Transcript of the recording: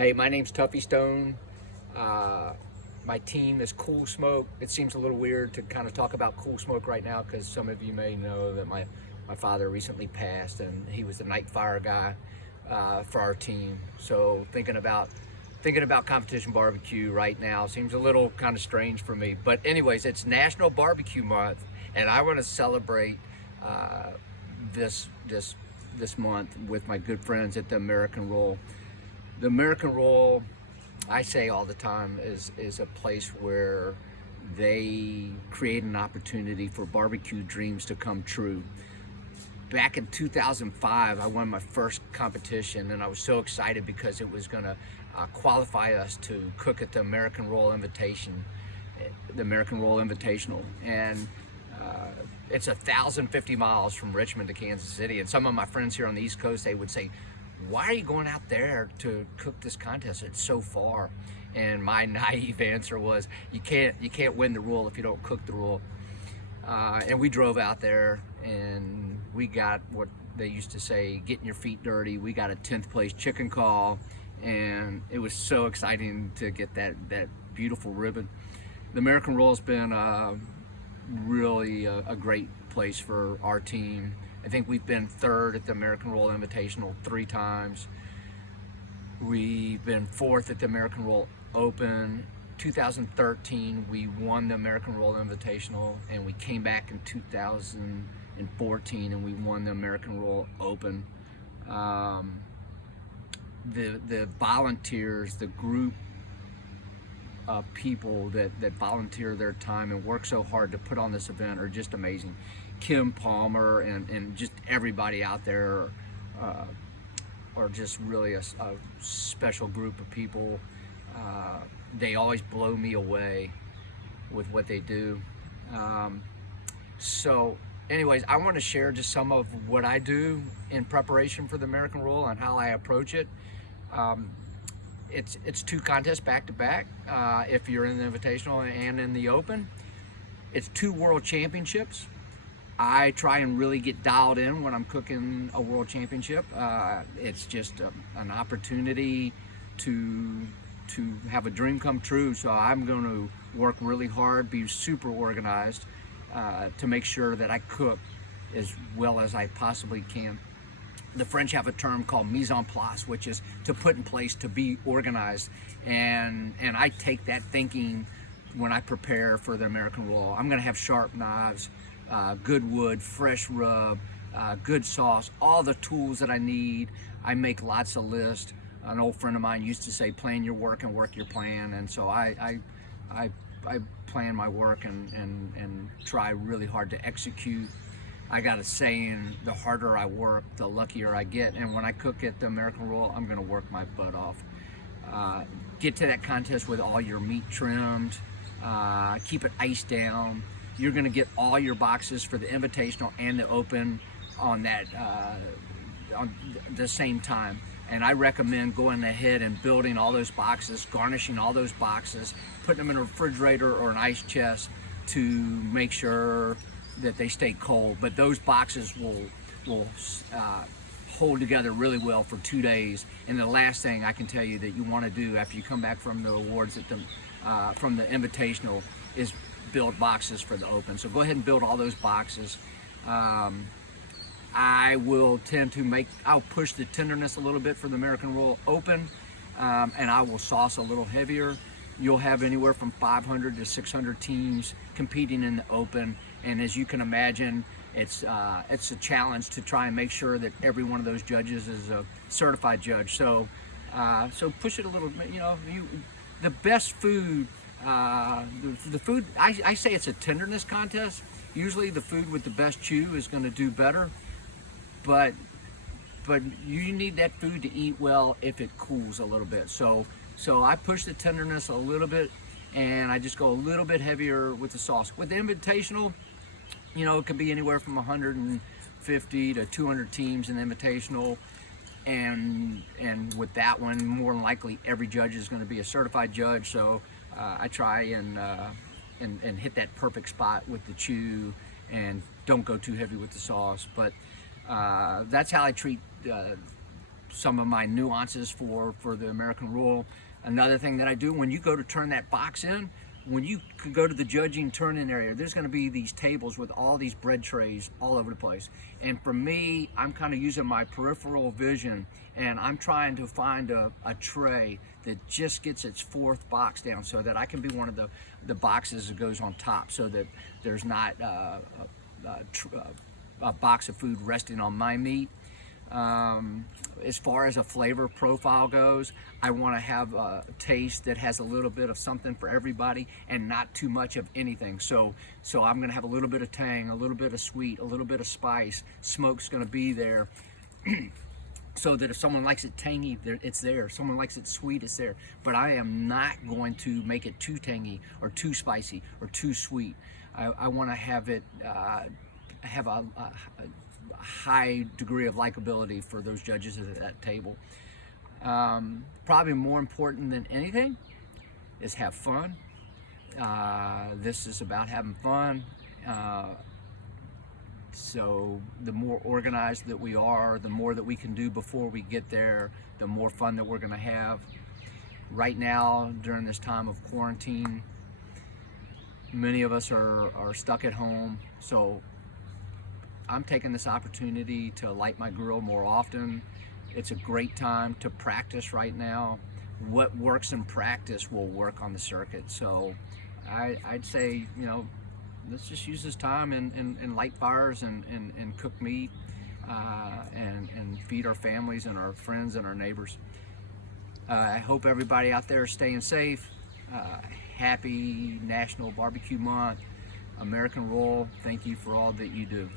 Hey, my name's Tuffy Stone. Uh, my team is Cool Smoke. It seems a little weird to kind of talk about Cool Smoke right now because some of you may know that my father recently passed and he was the night fire guy for our team. So thinking about competition barbecue right now seems a little kind of strange for me. But anyways, it's National Barbecue Month, and I want to celebrate uh, this month with my good friends at the American Roll. The American Roll, I say all the time, is a place where they create an opportunity for barbecue dreams to come true. Back in 2005, I won my first competition, and I was so excited because it was going to qualify us to cook at the American Roll Invitational, and it's 1,050 miles from Richmond to Kansas City. And some of my friends here on the East Coast, they would say, why are you going out there to cook this contest? It's so far. And my naive answer was, you can't win the rule if you don't cook the rule. And we drove out there and we got what they used to say, getting your feet dirty. We got a 10th place chicken call, and it was so exciting to get that beautiful ribbon. The American Roll has been really a great place for our team. I think we've been third at the American Roll Invitational 3 times. We've been fourth at the American Roll Open. 2013, we won the American Roll Invitational, and we came back in 2014 and we won the American Roll Open. The volunteers, the group of people that volunteer their time and work so hard to put on this event are just amazing. Kim Palmer and just everybody out there are just really a special group of people. They always blow me away with what they do. So anyways, I want to share just some of what I do in preparation for the American Roll and how I approach it. It's 2 contests back to back if you're in the Invitational and in the Open. It's 2 World Championships. I try and really get dialed in when I'm cooking a World Championship. It's just an opportunity to have a dream come true. So I'm going to work really hard, be super organized to make sure that I cook as well as I possibly can. The French have a term called mise en place, which is to put in place, to be organized. And I take that thinking when I prepare for the American Roll. I'm gonna have sharp knives, good wood, fresh rub, good sauce, all the tools that I need. I make lots of lists. An old friend of mine used to say, plan your work and work your plan. And so I plan my work and try really hard to execute. I got a saying, the harder I work, the luckier I get. And when I cook at the American Roll, I'm gonna work my butt off. Get to that contest with all your meat trimmed, keep it iced down. You're gonna get all your boxes for the Invitational and the Open on the same time. And I recommend going ahead and building all those boxes, garnishing all those boxes, putting them in a refrigerator or an ice chest to make sure that they stay cold. But those boxes will hold together really well for 2 days. And the last thing I can tell you that you want to do after you come back from the awards from the Invitational is build boxes for the Open. So go ahead and build all those boxes. I will tend to I'll push the tenderness a little bit for the American Roll Open, and I will sauce a little heavier. You'll have anywhere from 500 to 600 teams competing in the Open, and as you can imagine, it's a challenge to try and make sure that every one of those judges is a certified judge. So push it a little bit. The best food, the food. I say it's a tenderness contest. Usually, the food with the best chew is going to do better, but you need that food to eat well if it cools a little bit. So I push the tenderness a little bit, and I just go a little bit heavier with the sauce. With the Invitational, it could be anywhere from 150 to 200 teams in the Invitational, and with that one, more than likely every judge is going to be a certified judge. So I try and hit that perfect spot with the chew, and don't go too heavy with the sauce. But that's how I treat some of my nuances for the American roll. Another thing that I do, when you go to turn that box in, when you could go to the judging turn-in area, there's going to be these tables with all these bread trays all over the place. And for me, I'm kind of using my peripheral vision, and I'm trying to find a tray that just gets its fourth box down, so that I can be one of the boxes that goes on top, so that there's not a box of food resting on my meat. As far as a flavor profile goes, I want to have a taste that has a little bit of something for everybody and not too much of anything. So I'm going to have a little bit of tang, a little bit of sweet, a little bit of spice. Smoke's going to be there. So that if someone likes it tangy, it's there. If someone likes it sweet, it's there. But I am not going to make it too tangy or too spicy or too sweet. I want to have it have a high degree of likability for those judges at that table. Probably more important than anything is have fun. This is about having fun. So the more organized that we are, the more that we can do before we get there, the more fun that we're going to have. Right now, during this time of quarantine, many of us are stuck at home. So I'm taking this opportunity to light my grill more often. It's a great time to practice right now. What works in practice will work on the circuit. So I'd say, let's just use this time and light fires and cook meat and feed our families and our friends and our neighbors. I hope everybody out there is staying safe. Happy National Barbecue Month. American Roll, thank you for all that you do.